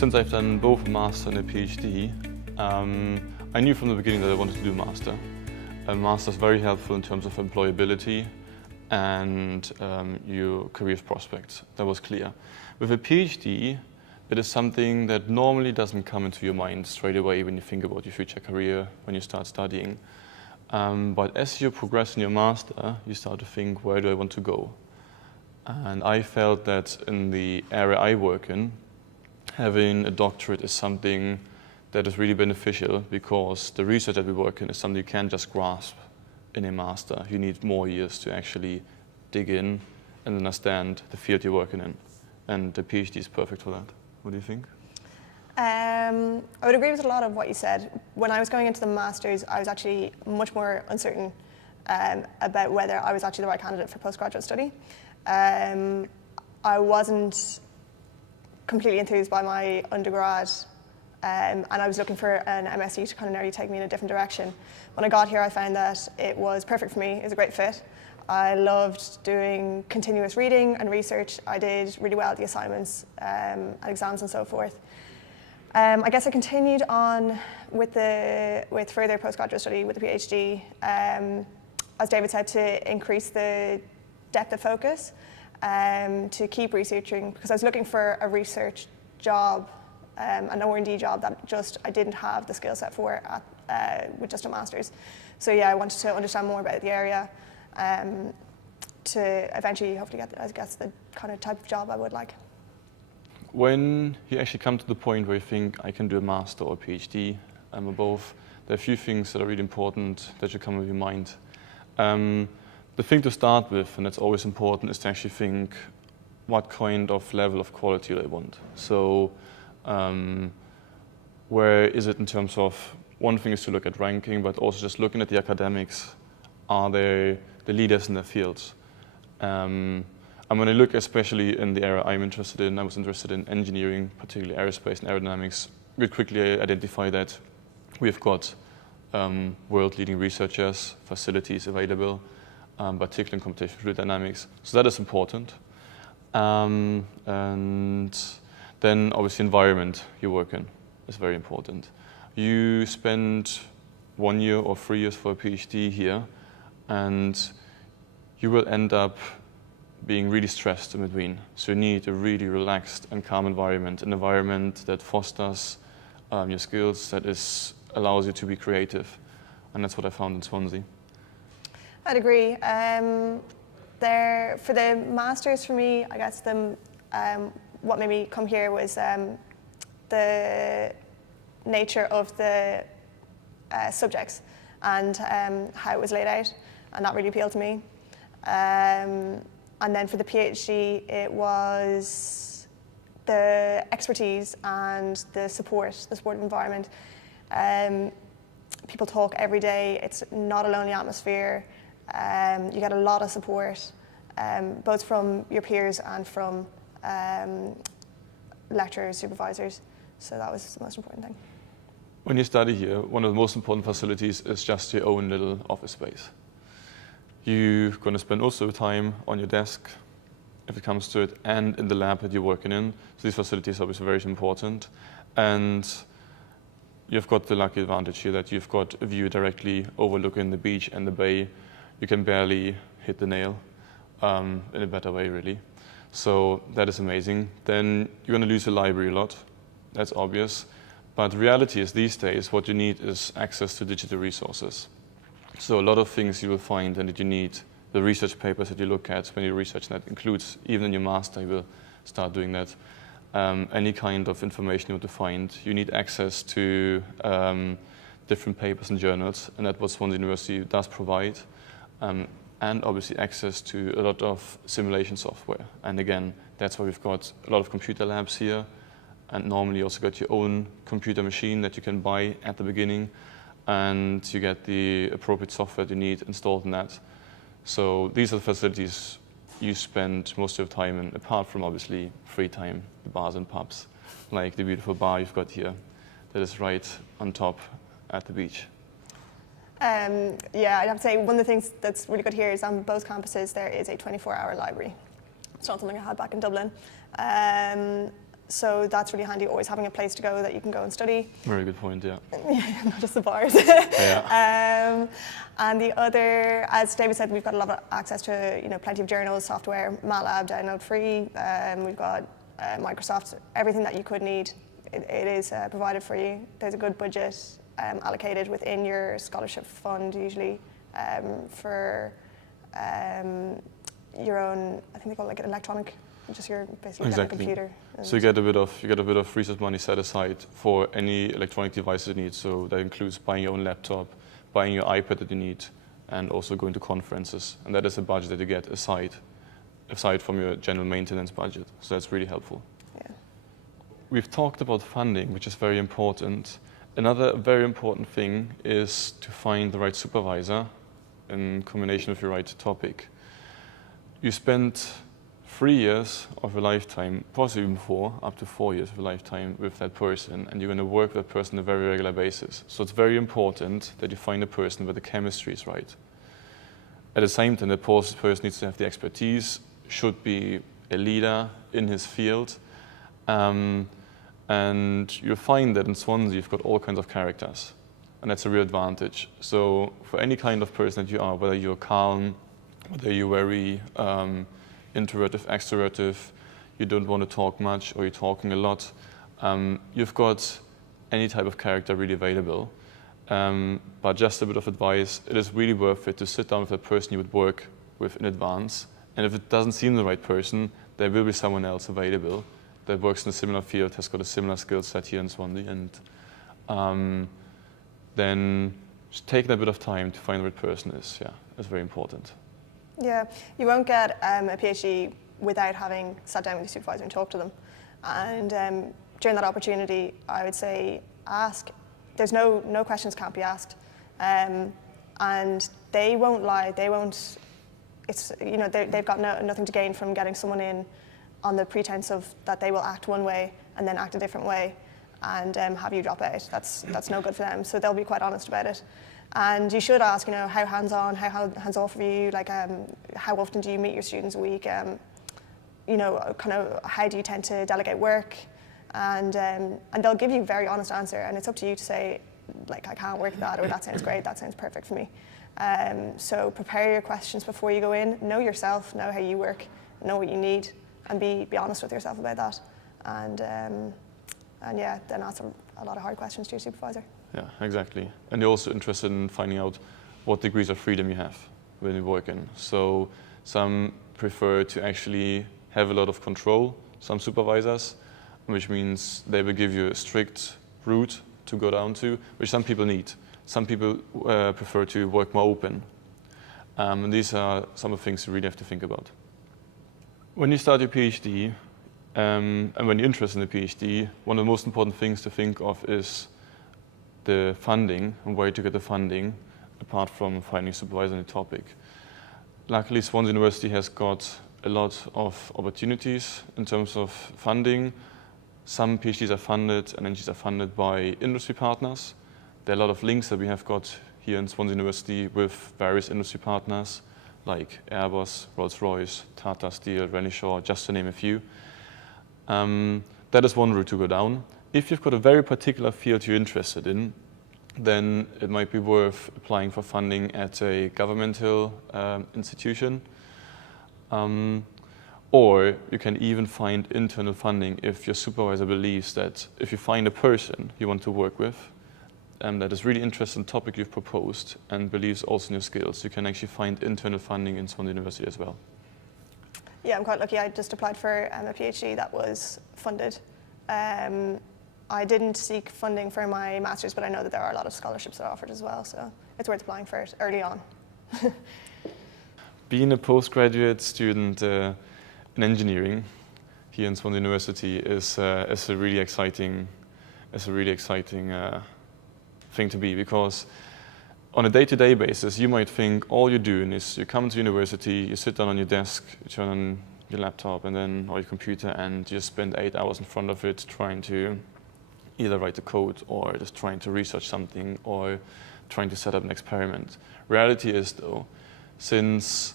Since I've done both a master and a PhD, I knew from the beginning that I wanted to do a master. A master is very helpful in terms of employability and your career prospects. That was clear. With a PhD, it is something that normally doesn't come into your mind straight away when you think about your future career, when you start studying. But as you progress in your master, you start to think, where do I want to go? And I felt that in the area I work in, having a doctorate is something that is really beneficial, because the research that we work in is something you can't just grasp in a master. You need more years to actually dig in and understand the field you're working in. And the PhD is perfect for that. What do you think? I would agree with a lot of what you said. When I was going into the Masters, I was actually much more uncertain about whether I was actually the right candidate for postgraduate study. I wasn't completely enthused by my undergrad, and I was looking for an MSc to kind of nearly take me in a different direction. When I got here, I found that it was perfect for me. It was a great fit. I loved doing continuous reading and research. I did really well at the assignments, and exams and so forth. I guess I continued on with further postgraduate study with the PhD, as David said, to increase the depth of focus, to keep researching, because I was looking for a research job, an R&D job that I didn't have the skill set for with just a master's. So yeah, I wanted to understand more about the area, to eventually hopefully get, I guess, the kind of type of job I would like. When you actually come to the point where you think, I can do a master or a PhD, above, there are a few things that are really important that should come with your mind. The thing to start with, and that's always important, is to actually think, what kind of level of quality do I want? So where is it in terms of, one thing is to look at ranking, but also just looking at the academics. Are they the leaders in their fields? I'm going to look especially in the area I'm interested in. I was interested in engineering, particularly aerospace and aerodynamics. We quickly identify that we've got world-leading researchers, facilities available, particularly in computational fluid dynamics. So that is important. And then obviously environment you work in is very important. You spend 1 year or 3 years for a PhD here, and you will end up being really stressed in between. So you need a really relaxed and calm environment, an environment that fosters your skills, that allows you to be creative. And that's what I found in Swansea. I'd agree. For the Masters for me, I guess what made me come here was the nature of the subjects and how it was laid out, and that really appealed to me. And then for the PhD, it was the expertise and the support environment. People talk every day. It's not a lonely atmosphere. You get a lot of support, both from your peers and from lecturers, supervisors. So that was the most important thing. When you study here, one of the most important facilities is just your own little office space. You're going to spend also time on your desk, if it comes to it, and in the lab that you're working in. So these facilities are obviously very important. And you've got the lucky advantage here that you've got a view directly overlooking the beach and the bay. You can barely hit the nail in a better way, really. So that is amazing. Then you're going to lose the library a lot. That's obvious. But the reality is these days, what you need is access to digital resources. So a lot of things you will find, and that you need the research papers that you look at when you research, and that includes, even in your master, you will start doing that. Any kind of information you want to find, you need access to different papers and journals, and that's what Swansea University does provide. And obviously access to a lot of simulation software. And again, that's why we've got a lot of computer labs here, and normally you also got your own computer machine that you can buy at the beginning, and you get the appropriate software you need installed in that. So these are the facilities you spend most of your time in, apart from obviously free time, the bars and pubs, like the beautiful bar you've got here that is right on top at the beach. Yeah, I'd have to say one of the things that's really good here is on both campuses there is a 24-hour librry. It's not something I had back in Dublin. So that's really handy, always having a place to go that you can go and study. Very good point, yeah. Not just the bars. Yeah. And the other, as David said, we've got a lot of access to plenty of journals, software, MATLAB, download free. We've got Microsoft, everything that you could need. It is provided for you. There's a good budget allocated within your scholarship fund, usually for your own. I think they call it like electronic. Just your basically Exactly. computer. So you get a bit of research money set aside for any electronic device you need. So that includes buying your own laptop, buying your iPad that you need, and also going to conferences. And that is a budget that you get aside from your general maintenance budget. So that's really helpful. Yeah. We've talked about funding, which is very important. Another very important thing is to find the right supervisor in combination with your right topic. You spend 3 years of a lifetime, possibly even 4, up to 4 years of a lifetime with that person, and you're going to work with that person on a very regular basis. So it's very important that you find a person where the chemistry is right. At the same time, the person needs to have the expertise, should be a leader in his field, and you'll find that in Swansea you've got all kinds of characters, and that's a real advantage. So for any kind of person that you are, whether you're calm, whether you're very introverted, extroverted, you don't want to talk much or you're talking a lot, you've got any type of character really available. But just a bit of advice, it is really worth it to sit down with a person you would work with in advance. And if it doesn't seem the right person, there will be someone else available that works in a similar field, has got a similar skill set here in Swansea. And then just taking a bit of time to find the right person is very important. Yeah, you won't get a PhD without having sat down with your supervisor and talked to them. And during that opportunity, I would say ask. There's no questions can't be asked, and they won't lie. They won't. It's they've got nothing to gain from getting someone in on the pretense of that they will act one way and then act a different way, and have you drop out. That's no good for them. So they'll be quite honest about it. And you should ask, how hands-on, how hands-off are you? Like, how often do you meet your students a week? Kind of how do you tend to delegate work? And they'll give you a very honest answer. And it's up to you to say, like, I can't work that, or that sounds great, that sounds perfect for me. So prepare your questions before you go in. Know yourself, know how you work, know what you need, and be honest with yourself about that. And then ask a lot of hard questions to your supervisor. Yeah, exactly. And you're also interested in finding out what degrees of freedom you have when you work in. So some prefer to actually have a lot of control, some supervisors, which means they will give you a strict route to go down to, which some people need. Some people prefer to work more open. And these are some of the things you really have to think about. When you start your PhD, and when you're interested in the PhD, one of the most important things to think of is the funding and where to get the funding, apart from finding a supervisor on the topic. Luckily, Swansea University has got a lot of opportunities in terms of funding. Some PhDs are funded and NGs are funded by industry partners. There are a lot of links that we have got here in Swansea University with various industry partners like Airbus, Rolls-Royce, Tata Steel, Renishaw, just to name a few. That is one route to go down. If you've got a very particular field you're interested in, then it might be worth applying for funding at a governmental institution. Or you can even find internal funding if your supervisor believes that if you find a person you want to work with that is really interested in the topic you've proposed and believes also in your skills, you can actually find internal funding in Swansea University as well. Yeah, I'm quite lucky. I just applied for a PhD that was funded. I didn't seek funding for my master's, but I know that there are a lot of scholarships that are offered as well, so it's worth applying for it early on. Being a postgraduate student in engineering here in Swansea University is a really exciting thing to be, because on a day-to-day basis, you might think all you're doing is you come to university, you sit down on your desk, you turn on your laptop or your computer, and you spend 8 hours in front of it trying to either write a code or just trying to research something or trying to set up an experiment. Reality is, though, since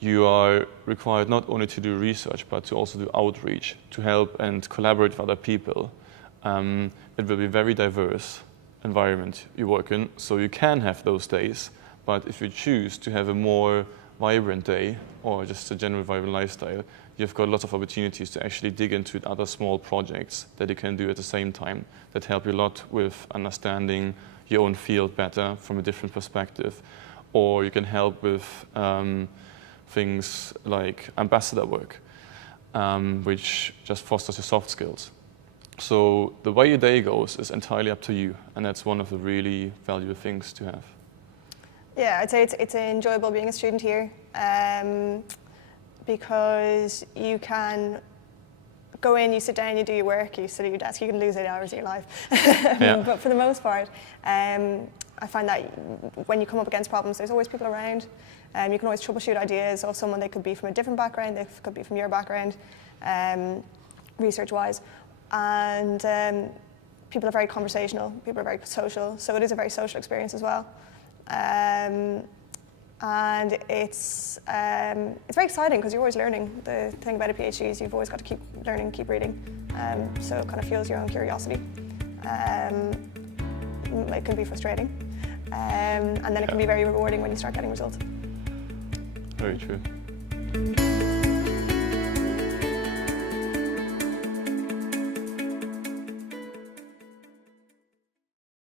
you are required not only to do research, but to also do outreach, to help and collaborate with other people. It will be a very diverse environment you work in, so you can have those days, but if you choose to have a more vibrant day, or just a general vibrant lifestyle, you've got lots of opportunities to actually dig into other small projects that you can do at the same time that help you a lot with understanding your own field better from a different perspective. Or you can help with things like ambassador work, which just fosters your soft skills. So the way your day goes is entirely up to you, and that's one of the really valuable things to have. Yeah, I'd say it's enjoyable being a student here, because you can go in, you sit down, you do your work, you sit at your desk, you can lose 8 hours of your life. Yeah. But for the most part, I find that when you come up against problems, there's always people around. You can always troubleshoot ideas of someone. They could be from a different background, they could be from your background, research-wise. And people are very conversational, people are very social, so it is a very social experience as well. And it's very exciting because you're always learning. The thing about a PhD is you've always got to keep learning, keep reading, so it kind of fuels your own curiosity. It can be frustrating, and then it can be very rewarding when you start getting results. Very true.